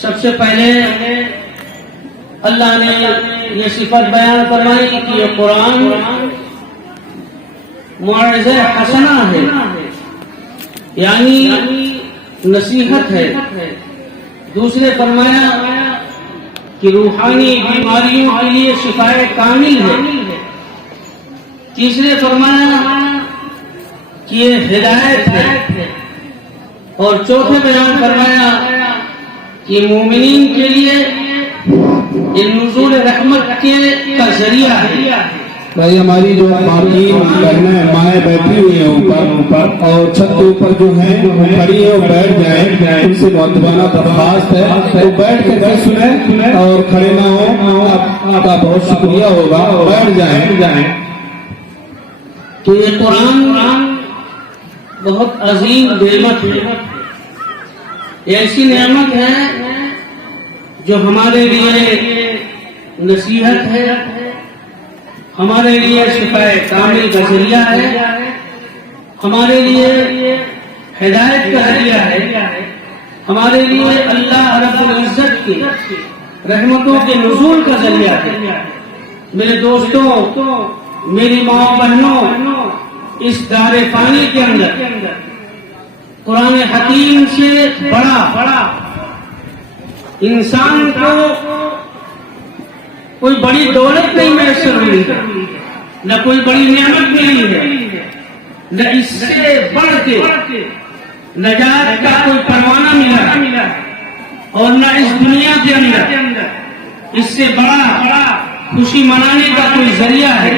سب سے پہلے اللہ نے یہ صفت بیان فرمائی کہ یہ قرآن موعظہ حسنہ ہے، یعنی نصیحت ہے۔ دوسرے فرمایا کہ روحانی بیماریوں کے لیے شفائے کامل ہے۔ تیسرے فرمایا کہ یہ ہدایت ہے، اور چوتھے بیان فرمایا کہ مومنین کے لیے یہ نزول رحمت کا ذریعہ ہے۔ بھائی ہماری جو خواتین بہنیں مائیں بیٹھی ہوئی ہیں اوپر اور چھت کے اوپر جو ہیں وہ کھڑی ہیں، وہ بیٹھ جائیں، ان سے مؤدبانہ درخواست ہے وہ بیٹھ کے نہ سنیں اور کھڑے نہ ہوں، آپ کا بہت شکریہ ہوگا، بیٹھ جائیں۔ تو یہ قرآن بہت عظیم نعمت ہے، ایسی نعمت ہے جو ہمارے لیے نصیحت ہے، ہمارے لیے شفائے کامل کا ذریعہ ہے، ہمارے لیے ہدایت کا ذریعہ ہے، ہمارے لیے اللہ رب العزت کی رحمتوں کے نزول کا ذریعہ ہے۔ میرے دوستوں، میری ماں بہنوں، اس دار فانی کے اندر قرآن حکیم سے بڑا انسان کو کوئی بڑی دولت نہیں میسر ہوئی ہے، نہ کوئی بڑی نعمت ملی ہے، نہ اس سے بڑھ کے نجات کا کوئی پروانہ ملا، اور نہ اس دنیا کے اندر اس سے بڑا خوشی منانے کا کوئی ذریعہ ہے۔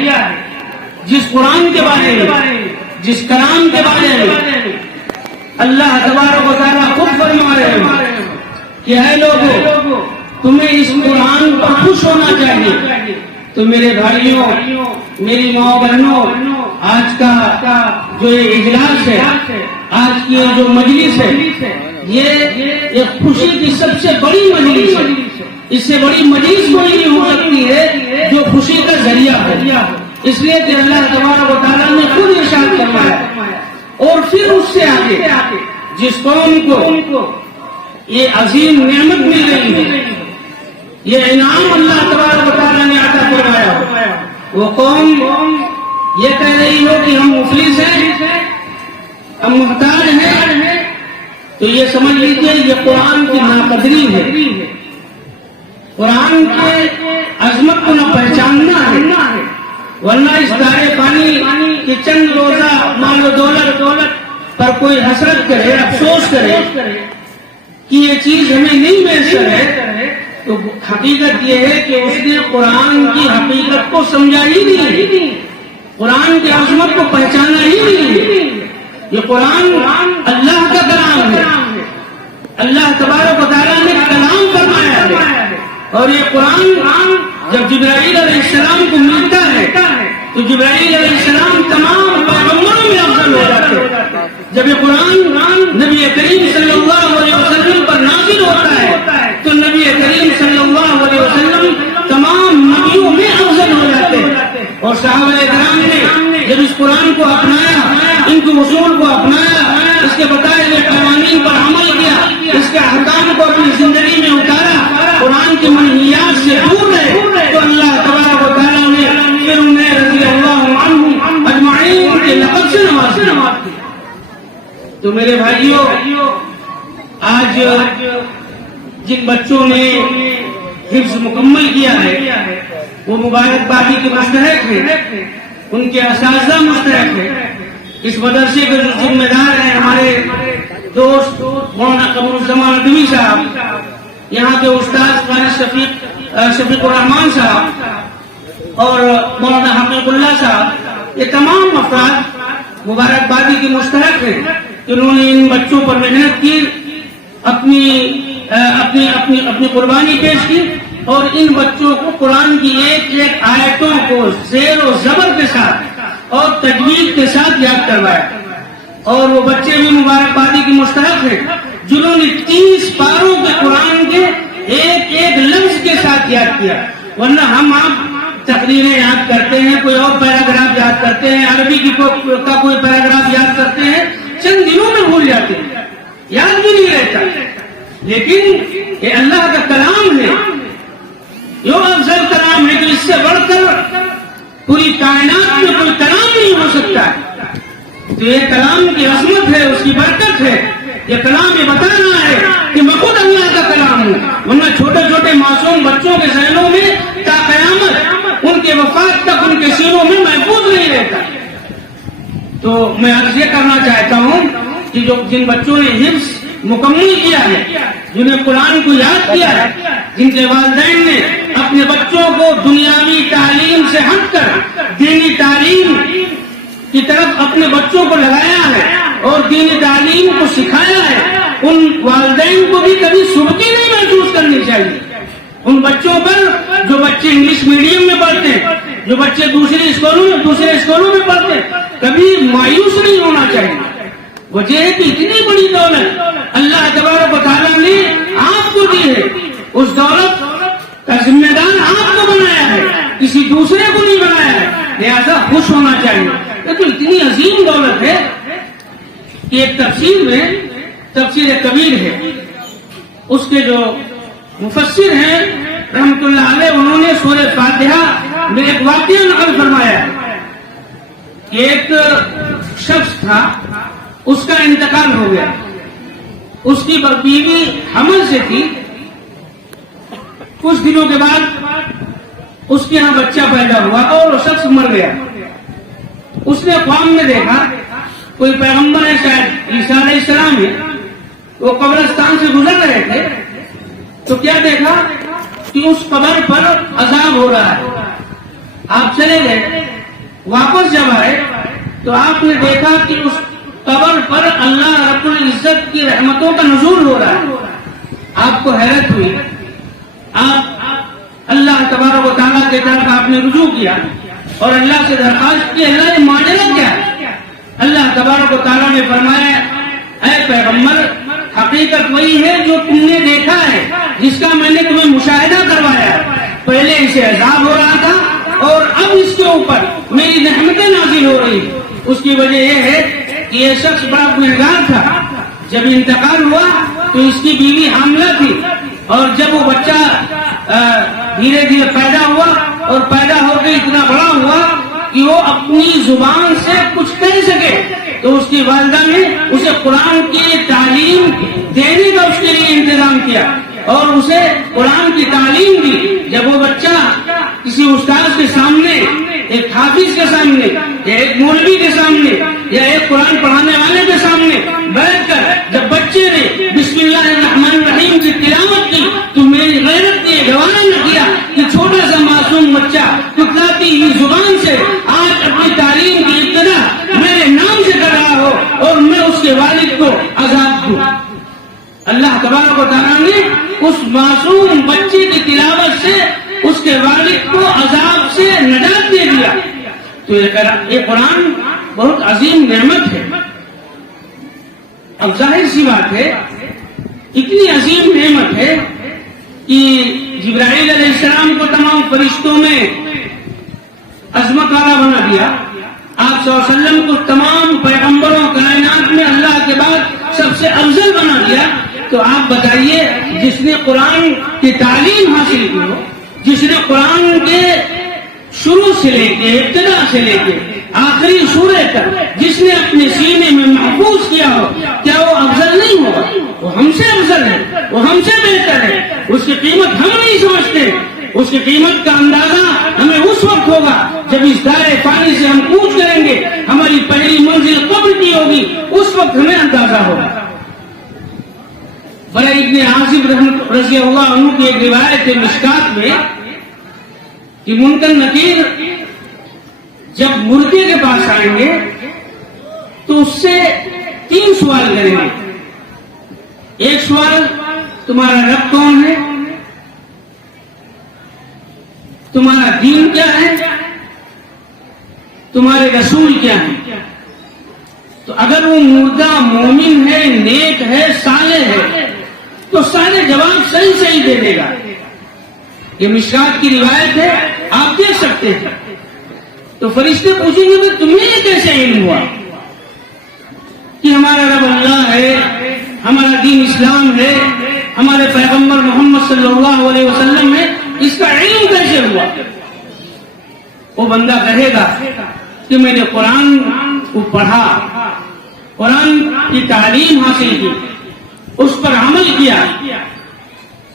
جس قرآن کے بارے میں، جس کلام کے بارے میں اللہ تبارک و تعالیٰ خود فرما رہے ہیں کہ اے لوگوں، تمہیں اس قرآن پر خوش ہونا چاہیے۔ تو میرے بھائیوں، میری ماں بہنوں، آج کا جو یہ اجلاس ہے، آج کی جو مجلس ہے، یہ خوشی کی سب سے بڑی مجلس ہے۔ اس سے بڑی مجلس کوئی نہیں ہو سکتی ہے جو خوشی کا ذریعہ ہے، اس لیے کہ اللہ تبارک و تعالیٰ نے خود ارشاد فرمایا۔ اور پھر اس سے آگے جس قوم کو یہ عظیم نعمت مل رہی ہے، یہ انعام اللہ تبارک و تعالیٰ نے عطا فرمایا، وہ قوم یہ کہہ رہی ہو کہ ہم مفلس ہیں، ہم محتاج ہیں، تو یہ سمجھ لیجیے یہ قرآن کی ناقدری ہے۔ قرآن کے عظمت کو نہ پہچاننا ہے، ورنہ اس دار فانی کے چند روزہ مال و دولت پر کوئی حسرت کرے، افسوس کرے کہ یہ چیز ہمیں نہیں میسر ہے، تو حقیقت یہ ہے کہ اس نے قرآن کی حقیقت کو سمجھا ہی نہیں، قرآن کی عظمت کو پہچانا ہی نہیں۔ یہ قرآن اللہ کا کلام ہے، اللہ تبارک و تعالیٰ نے کلام فرمایا ہے، اور یہ قرآن جب جبرائیل علیہ السلام کو ملتا ہے تو جبرائیل علیہ السلام تمام پیغمبروں میں افضل ہو جاتے ہیں۔ جب یہ قرآن نبی کریم صلی اللہ علیہ وسلم پر نازل ہوتا ہے تو نبی کریم صلی اللہ علیہ وسلم تمام نبیوں میں افضل ہو جاتے ہیں۔ اور صحابہ کرام نے جب اس قرآن کو اپنایا، ان کے اصول کو اپنایا، اس کے بتائے ہوئے قوانین پر عمل کیا، اس کے احکام کو اپنی زندگی میں اتارا، قرآن کی منہیات سے دور رہے، تو اللہ تبارک و تعالیٰ نے پھر انہیں رضی اللہ عنہم اجمعین کے لقب سے نوازا۔ تو میرے بھائیوں، آج جن بچوں نے حفظ مکمل کیا ہے وہ مبارکبادی کے مستحق ہیں، ان کے اساتذہ مستحق ہیں۔ اس مدرسے کے جو ذمہ دار ہیں ہمارے دوست مولانا قمر الزمان ندوی صاحب، یہاں کے استاد قاری شفیق الرحمان صاحب اور مولانا حقیق اللہ صاحب، یہ تمام افراد مبارکبادی کے مستحق ہیں۔ انہوں نے ان بچوں پر محنت کی، اپنی قربانی پیش کی، اور ان بچوں کو قرآن کی ایک آیتوں کو زیر و زبر کے ساتھ اور تجوید کے ساتھ یاد کروایا۔ اور وہ بچے بھی مبارکبادی کی مستحق ہیں جنہوں نے 30 پاروں کے قرآن کے ایک لفظ کے ساتھ یاد کیا، ورنہ ہم آپ تقریریں یاد کرتے ہیں، کوئی اور پیراگراف یاد کرتے ہیں، عربی کا کوئی پیراگراف یاد کرتے ہیں، چند دنوں میں بھول جاتے ہیں، یاد بھی نہیں رہتا۔ لیکن یہ اللہ کا کلام ہے، یہ افضل کلام ہے کہ اس سے بڑھ کر پوری کائنات میں کوئی کلام نہیں ہو سکتا ہے۔ تو یہ کلام کی عظمت ہے، اس کی برکت ہے۔ یہ کلام یہ بتا رہا ہے کہ میں خود اللہ کا کلام ہوں، ورنہ چھوٹے چھوٹے معصوم بچوں کے ذہنوں میں تا قیامت ان کے وفات تک ان کے سینوں میں محفوظ نہیں رہتا۔ تو میں عرض یہ کرنا چاہتا ہوں کہ جن بچوں نے حفظ مکمل کیا ہے، جنہیں قرآن کو یاد کیا ہے، جن کے والدین نے اپنے بچوں کو دنیاوی تعلیم سے ہٹ کر دینی تعلیم کی طرف اپنے بچوں کو لگایا ہے اور دینی تعلیم کو سکھایا ہے، ان والدین کو بھی کبھی سبکی نہیں محسوس کرنی چاہیے۔ ان بچوں پر جو بچے انگلش میڈیم میں پڑھتے ہیں، جو بچے دوسرے اسکولوں میں پڑھتے ہیں، کبھی مایوس نہیں ہونا چاہیے۔ وجہ ہے کہ اتنی بڑی دولت اللہ تبارک و تعالیٰ نے آپ کو دی ہے، اس دولت کا ذمہ دار آپ کو بنایا ہے، کسی دوسرے کو نہیں بنایا ہے، لہذا خوش ہونا چاہیے۔ یہ تو اتنی عظیم دولت ہے کہ ایک تفسیر میں تفسیر کبیر ہے، اس کے جو مفسر ہیں رحمت اللہ علیہ، انہوں نے سورہ فاتحہ میں ایک واقعہ نقل فرمایا کہ ایک شخص تھا، اس کا انتقال ہو گیا، اس کی بیوی حمل سے تھی، کچھ دنوں کے بعد اس کے یہاں بچہ پیدا ہوا اور وہ شخص مر گیا۔ اس نے خواب میں دیکھا کوئی پیغمبر ہے، شاید عیسیٰ علیہ السلام ہے، وہ قبرستان سے گزر رہے تھے تو کیا دیکھا کہ اس قبر پر عذاب ہو رہا ہے۔ آپ چلے گئے، واپس جب آئے تو آپ نے دیکھا کہ اس قبر پر اللہ رب العزت کی رحمتوں کا نزول ہو رہا ہے۔ آپ کو حیرت ہوئی، آپ اللہ تبارک و تعالیٰ کی طرف آپ نے رجوع کیا اور اللہ سے درخواست کی، اللہ یہ ماجرا کیا ہے؟ اللہ تبارک و تعالیٰ نے فرمایا، اے پیغمبر، حقیقت وہی ہے جو تم نے دیکھا ہے، جس کا میں نے تمہیں مشاہدہ کروایا ہے۔ پہلے اسے عذاب ہو رہا تھا اور اب اس کے اوپر میری رحمتیں نازل ہو رہی۔ اس کی وجہ یہ ہے کہ یہ شخص بڑا گنہگار تھا، جب انتقال ہوا تو اس کی بیوی حاملہ تھی، اور جب وہ بچہ دھیرے دھیرے پیدا ہوا اور پیدا ہو کے اتنا بڑا ہوا کہ وہ اپنی زبان سے کچھ کہہ سکے، تو اس کی والدہ نے اسے قرآن کی تعلیم دینے کا اس کے لیے انتظام کیا اور اسے قرآن کی تعلیم دی۔ جب وہ بچہ کسی استاد کے سامنے، ایک حافظ کے سامنے یا ایک مولوی کے سامنے یا ایک قرآن پڑھانے والے کے سامنے بیٹھ کر جب بچے نے بسم اللہ الرحمن الرحیم کی تلاوت کی تو میری غیرت نے گوارا نہ کیا کہ چھوٹا سا معصوم بچہ ٹکراتی ہوئی زبان سے آج اپنی تعلیم کی ابتدا میرے نام سے کر رہا ہو اور میں اس کے والد کو عذاب دوں۔ اللہ تبارک و تعالیٰ نے اس معصوم بچے کی تلاوت سے اس کے والد کو عذاب سے نجات دے دیا۔ تو یہ قرآن بہت عظیم نعمت ہے۔ اب ظاہر سی بات ہے، اتنی عظیم نعمت ہے کہ جبرائیل علیہ السلام کو تمام فرشتوں میں عظمت والا بنا دیا، آپ صلی اللہ علیہ وسلم کو تمام پیغمبروں کائنات میں اللہ کے بعد سب سے افضل بنا دیا۔ تو آپ بتائیے، جس نے قرآن کی تعلیم حاصل کی ہو، جس نے قرآن کے شروع سے لے کے ابتدا سے لے کے آخری سورے تک جس نے اپنے سینے میں محفوظ کیا ہو، کیا وہ افضل نہیں ہوگا؟ وہ ہم سے افضل ہے، وہ ہم سے بہتر ہے۔ اس کی قیمت ہم نہیں سمجھتے، اس کی قیمت کا اندازہ ہمیں اس وقت ہوگا جب اس دائرے فانی سے ہم کوچ کریں گے، ہماری پہلی منزل قبر کی ہوگی، اس وقت ہمیں اندازہ ہوگا۔ برا ابن عازب رضی اللہ عنہ کی ایک روایت ہے مشکات میں کہ منکر نکیر جب مردے کے پاس آئیں گے تو اس سے 3 سوال کریں گے۔ ایک سوال، تمہارا رب کون ہے؟ تمہارا دین کیا ہے؟ تمہارے رسول کیا ہیں؟ تو اگر وہ مردہ مومن ہے، نیک ہے، صالح ہے تو سارے جواب صحیح دے دے گا۔ یہ مشکات کی روایت ہے، آپ دیکھ سکتے ہیں۔ تو فرشتے پوچھیں گے کہ تمہیں یہ کیسے علم ہوا کہ ہمارا رب اللہ ہے، ہمارا دین اسلام ہے، ہمارے پیغمبر محمد صلی اللہ علیہ وسلم میں اس کا علم کیسے ہوا؟ وہ بندہ کہے گا کہ میں نے قرآن کو پڑھا، قرآن کی تعلیم حاصل کی، اس پر عمل کیا،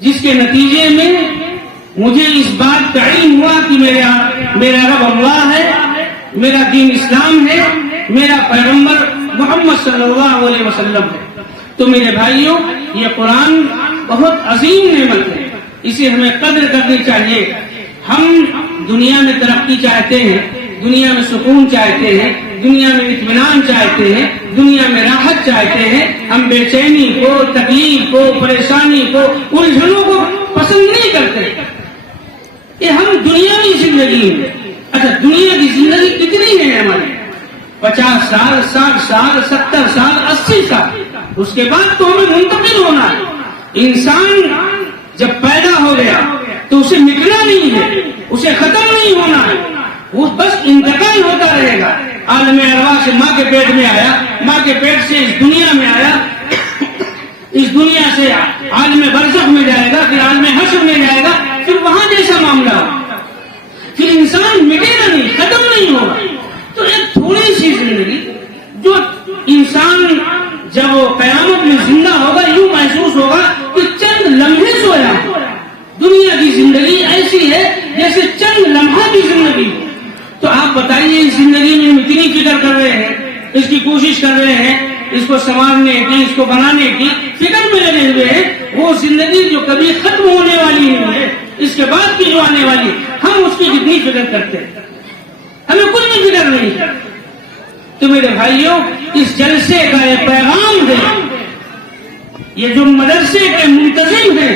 جس کے نتیجے میں مجھے اس بات کا علم ہوا کہ میرا رب اللہ ہے، میرا دین اسلام ہے، میرا پیغمبر محمد صلی اللہ علیہ وسلم ہے۔ تو میرے بھائیوں، یہ قرآن بہت عظیم نعمت ہے، اسے ہمیں قدر کرنی چاہیے۔ ہم دنیا میں ترقی چاہتے ہیں، دنیا میں سکون چاہتے ہیں، دنیا میں اطمینان چاہتے ہیں، دنیا میں راحت چاہتے ہیں۔ ہم بے چینی کو، تکلیف کو، پریشانی کو، الجھنوں کو پسند نہیں کرتے کہ ہم دنیاوی زندگی میں۔ اچھا، دنیا کی زندگی کتنی ہے ہماری؟ 50 سال، 60 سال، 70 سال، 80 سال، اس کے بعد تو ہمیں منتقل ہونا ہے۔ انسان جب پیدا ہو گیا تو اسے مٹنا نہیں ہے، اسے ختم نہیں ہونا ہے، وہ بس انتقال ہوتا رہے گا۔ عالم ارواح سے ماں کے پیٹ میں آیا، ماں کے پیٹ سے اس دنیا میں آیا، اس دنیا سے عالم برزخ میں جائے گا، پھر عالم حشر میں جائے گا، پھر وہاں جیسا معاملہ ہو، پھر انسان مٹے گا نہیں، ختم نہیں ہوگا۔ تو ایک تھوڑی سی زندگی جو انسان جب وہ قیامت میں زندہ ہوگا یوں محسوس ہوگا کہ چند لمحے سویا۔ دنیا کی زندگی ایسی ہے جیسے چند لمحہ کی زندگی۔ تو آپ بتائیے، اس زندگی میں ہم اتنی فکر کر رہے ہیں، اس کی کوشش کر رہے ہیں، اس کو سنوارنے کی، اس کو بنانے کی فکر میں لگے ہوئے ہیں، وہ زندگی جو کبھی ختم ہونے والی نہیں ہے، اس کے بعد کی جو آنے والی، ہم اس کی کتنی فکر کرتے ہیں؟ ہمیں کچھ بھی فکر نہیں۔ تو میرے بھائیوں، اس جلسے کا یہ پیغام ہے، یہ جو مدرسے کے منتظم ہیں،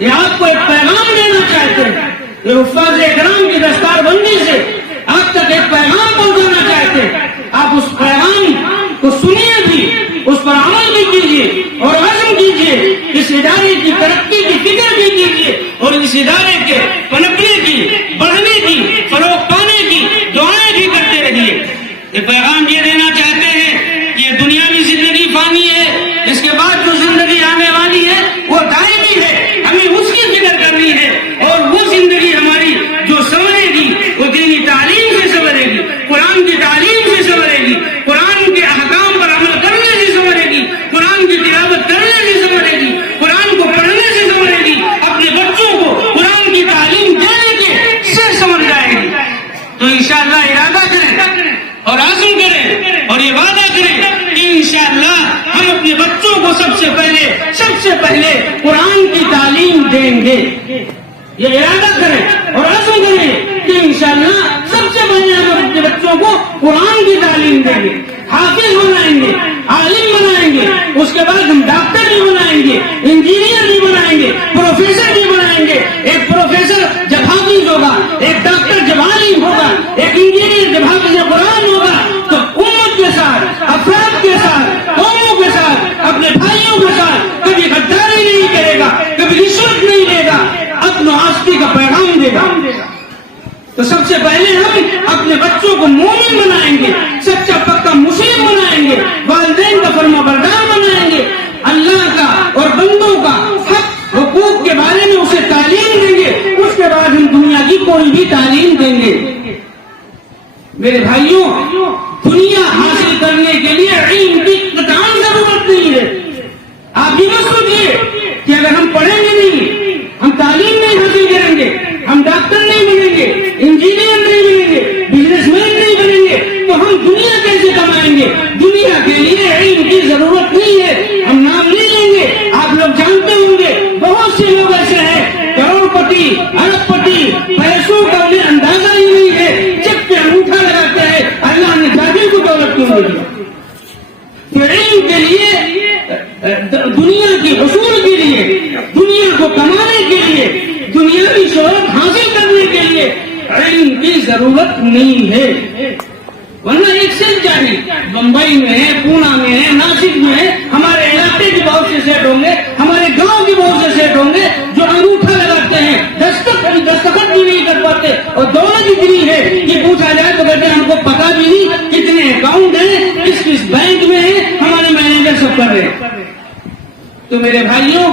یہ آپ کو ایک پیغام دینا چاہتے ہیں، یہ حفاظ اکرام کی دستار بندی سے آپ تک ایک پیغام پہنچانا چاہتے ہیں۔ آپ اس پیغام کو سنیے بھی، اس پر عمل بھی کیجیے اور عزم کیجیے، اس ادارے کی ترقی کی فکر بھی کیجیے اور اس ادارے کے پنپنے کی، بڑھنے کی، فروغ پانے کی دعائیں بھی کرتے رہیے۔ یہ پیغام یہ دینا چاہتے ہیں کہ یہ دنیاوی زندگی فانی ہے، اس کے بعد جو زندگی آنے والی ہے وہ دائمی ہے، ہمیں اس کی فکر کرنی ہے، اور وہ زندگی ہماری جو سنورے گی وہ دینی تعلیم سے سنورے گی، قرآن کی تعلیم سے سنورے گی، قرآن کے احکام پر عمل کرنے سے سنورے گی، قرآن کی تلاوت کرنے سے سنورے گی، قرآن کو پڑھنے سے سنورے گی، اپنے بچوں کو قرآن کی تعلیم دینے کے سے سنور جائے گی۔ تو انشاءاللہ ارادہ کریں اور عزم کریں اور یہ وعدہ کریں کہ انشاءاللہ ہم اپنے بچوں کو سب سے پہلے قرآن کی تعلیم دیں گے۔ یہ ارادہ کریں اور عزم کریں کہ انشاءاللہ سب سے پہلے ہم اپنے بچوں کو قرآن کی تعلیم دیں گے، حافظ بنائیں گے، عالم بنائیں گے، اس کے بعد ہم ڈاکٹر بھی بنائیں گے، انجینئر بھی بنائیں گے، پروفیسر بھی بنائیں گے۔ ایک پروفیسر جب حافظ ہوگا، ایک ڈاکٹر جب عالم ہوگا، ایک انجینئر جب حافظ قرآن ہوگا، تو امت کے ساتھ، افراد کے ساتھ، قوموں کے ساتھ، اپنے بھائیوں کے ساتھ کبھی غداری نہیں کرے گا، کبھی رشوت نہیں دے گا، اپنا آستی کا پیغام دے گا۔ تو سب سے پہلے ہم اپنے بچوں کو مومن بنائیں گے، سچا پکا مسلم بنائیں گے، والدین کا فرما بردار بنائیں گے، اللہ کا اور بندوں کا حق حقوق کے بارے میں اسے تعلیم دیں گے، اس کے بعد ہم دنیا کی کوئی بھی تعلیم دیں گے۔ میرے بھائیوں، دنیا حاصل کرنے کے لیے علم کی قطعاً ضرورت نہیں ہے۔ آپ یہ مت سوچیے کہ اگر ہم پڑھیں گے نہیں، ہم تعلیم نہیں حاصل کریں گے، ہم ڈاکٹر نہیں بنیں گے، انجینئر نہیں بنیں گے، بزنس مین نہیں بنیں گے، تو ہم دنیا کیسے کمائیں گے؟ دنیا کے لیے علم کی ضرورت نہیں ہے۔ ہم نام نہیں لیں گے، آپ لوگ جانتے ہوں گے بہت سے لوگ ایسے ہیں کروڑ پتی، ارب پتی، پیسوں کا انہیں اندازہ ہی نہیں ہے، چپ پہ انگوٹھا لگاتے ہیں اللہ نے جاگیر کو دولت کیوں نہیں دیا؟ علم کے لیے، دنیا کی حصول کے لیے، دنیا کو کمانے کے لیے، دنیاوی شہرت حاصل کرنے کے لیے علم کی ضرورت نہیں ہے۔ ورنہ ایک سیٹ جاری بمبئی میں ہے، پونا میں ہے، ناسک میں ہے، ہمارے علاقے کے بہت سے سیٹ ہوں گے، ہمارے گاؤں کے بہت سے سیٹ ہوں گے جو انگوٹھا لگاتے ہیں، دستخط بھی نہیں کر پاتے، اور دولت اتنی ہے کہ پوچھا جائے تو کہتے ہیں ہم کو پتا بھی نہیں کتنے اکاؤنٹ ہیں، کس بینک میں ہے، ہمارے مینیجر سب کر رہے ہیں۔ تو میرے بھائیوں،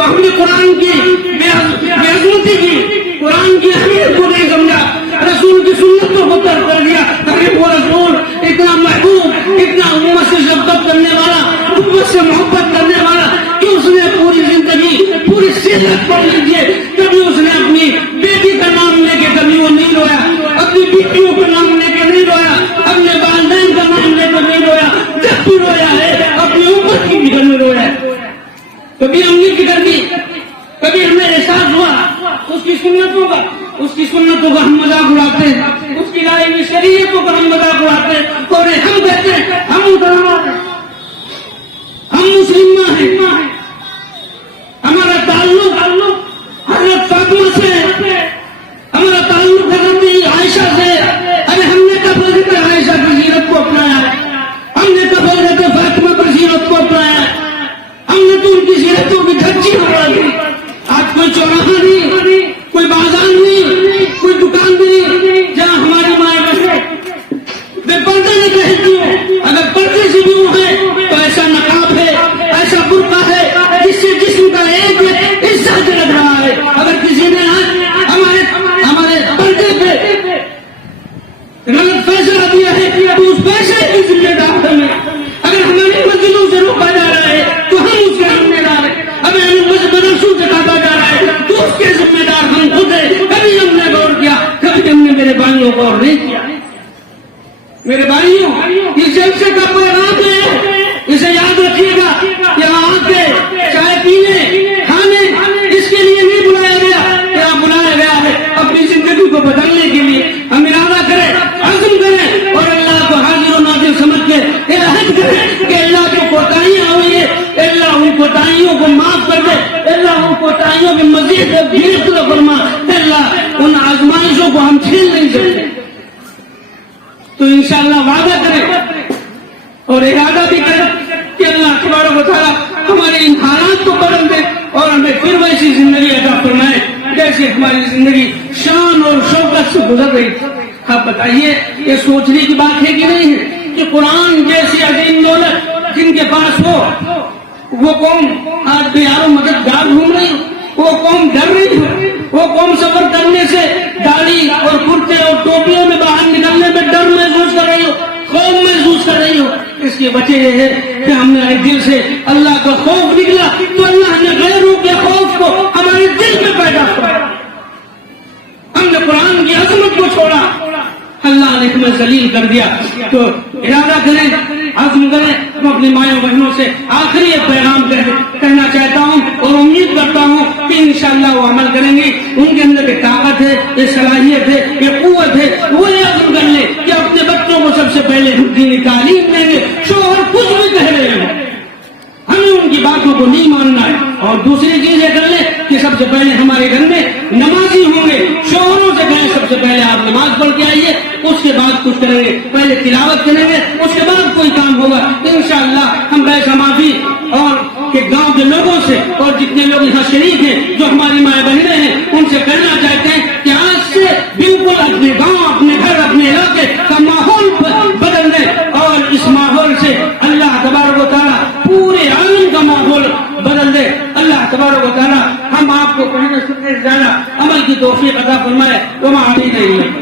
تو ہم نے قرآن کی بے عظمتی کی، قرآن کی اہمیت کو نہیں سمجھا، رسول کی سنتوں کو ترک کر دیا۔ اگر وہ رسول اتنا محبوب، اتنا امت سے شفقت کرنے والا، امت سے محبت کرنے والا، کہ اس نے پوری زندگی، پوری سیرت پڑھ لیجیے، کبھی اس نے اپنی بیٹی کا نام لے کے کبھی وہ نہیں رویا، اپنی بیٹیوں کا نام لے کے نہیں رویا، اپنے والدین کا نام لے کر نہیں رویا، جب بھی رویا ہے اپنی امت کی فکر میں رویا ہے۔ کبھی ہم نے فکر کی، کبھی ہمیں احساس ہوا اس کی سنتوں کا، اس کی سنتوں کا ہم مذاق اڑاتے ہیں، اس کی لائی ہوئی شریعتوں کا ہم مذاق اڑاتے ہیں، اور ہم کہتے ہیں ہم مسلمان ہیں، ہم مسلمان ہیں، ہمارا تعلق حضرت فاطمہ سے ہے، ہمارا تعلق حضرت عائشہ سے۔ ارے ہم نے کب حضرت عائشہ کی سیرت کو اپنایا ہے؟ ہم نے کب حضرت فاطمہ کی سیرت کو اپنایا ہے؟ ہم نے تو ان کی سیرتوں کی دھچی اڑا دی۔ آج کوئی چوراہا نہیں، کوئی بازار نہیں، کوئی دکان بھی نہیں جہاں ہماری مائیں بہنیں بے پردے نہیں رہتی ہوں۔ اگر پردے سے بھی وہ ہے تو ایسا نقاب ہے، ایسا برقع ہے جس سے جسم کا ایک حصہ جھلک رہا ہے۔ اگر کسی نے ہمارے پردے پہ غلط فیصلہ دیا ہے تو اس فیصلے کی ذمہ دار ہمیں۔ اگر ہماری منزلوں سے روکا جا رہا ہے تو ہم اس کے ذمہ دار ہیں۔ اگر ہمیں مدرسوں سے کاٹا جا رہا ہے تو اس کے ذمہ دار ہم خود ہیں۔ کبھی ہم نے غور کیا، کبھی ہم نے میرے بھائیوں کو غور نہیں کیا۔ میرے بھائیوں، اس جلسے کا پیغام ہے، اسے یاد رکھیے گا کہ آ کے چائے پینے، کھانے اس کے لیے نہیں بلایا گیا، کیا بلایا گیا ہے اپنی زندگی کو بدلنے کے لیے۔ ہم ارادہ کریں، عزم کریں اور اللہ کو حاضر و ناظر سمجھ کے عہد کریں کہ اللہ جو کوتاہیاں ہوئی ہے اللہ ان کوتاہیوں کو معاف کر دے، اللہ ان کوتاہیوں کی مزید گرفت فرما، اللہ ان آزمائشوں کو ہم چھیل نہیں سکتے۔ تو انشاءاللہ وعدہ کریں اور ارادہ بھی کریں کہ اللہ تبارک و تعالیٰ ہمارے ان حالات کو بدل دے اور ہمیں پھر ویسی زندگی عطا فرمائے جیسے ہماری زندگی شان اور شوکت سے گزر رہی۔ آپ بتائیے یہ سوچنے کی بات ہے کہ نہیں ہے کہ قرآن جیسی عظیم دولت جن کے پاس ہو وہ قوم آج بیار و مددگار گھوم رہی، وہ قوم ڈر رہی ہے، وہ قوم سفر کرنے سے داڑھی اور کرتے اور ٹوپیوں میں باہر نکلنے میں ڈر محسوس کر رہی ہو، خوف محسوس کر رہی ہو۔ اس کی وجہ یہ ہے کہ ہم نے دل سے اللہ کا خوف نکلا تو اللہ نے غیروں کے خوف کو ہمارے دل میں پیدا کیا۔ ہم نے قرآن کی عظمت کو چھوڑا، اللہ نے ہمیں ذلیل کر دیا۔ تو ارادہ کریں، عزم کریں۔ ہم اپنی مائیں بہنوں سے آخری ایک پیغام کہنا چاہتا ہوں اور امید کرتا ہوں کہ انشاءاللہ وہ عمل کریں گے۔ ان کے اندر ایک طاقت ہے، یہ صلاحیت ہے، یہ قوت ہے، وہ یہ عزم کر لیں کہ اپنے بچوں کو سب سے پہلے دینی تعلیم دیں گے۔ شوہر کچھ بھی کہہ رہے ہیں ہمیں ان کی باتوں کو نہیں ماننا ہے۔ اور دوسری چیز یہ کر لیں کہ سب سے پہلے ہمارے گھر میں نمازی ہوں گے، شوہروں سے کہیں سب سے پہلے آپ نماز پڑھ کے آئیے، اس کے بعد کچھ کریں گے، پہلے تلاوت کریں گے، اس کے بعد کوئی کام ہوگا انشاءاللہ۔ ہم بیسا معافی اور کہ گاؤں کے لوگوں سے اور جتنے لوگ یہاں شریک ہیں جو ہماری مائیں بہنیں ہیں ان سے کہنا چاہتے ہیں کہ آج سے بالکل اپنے گاؤں، اپنے گھر، اپنے علاقے کا ماحول بدل دیں اور اس ماحول سے اللہ تبارک و تعالیٰ پورے عالم کا ماحول بدل دے۔ اللہ تبارک و تعالیٰ ہم آپ کو پڑھنے سننے سے زیادہ عمل کی توفیق عطا فرمائے۔ وما علینا الا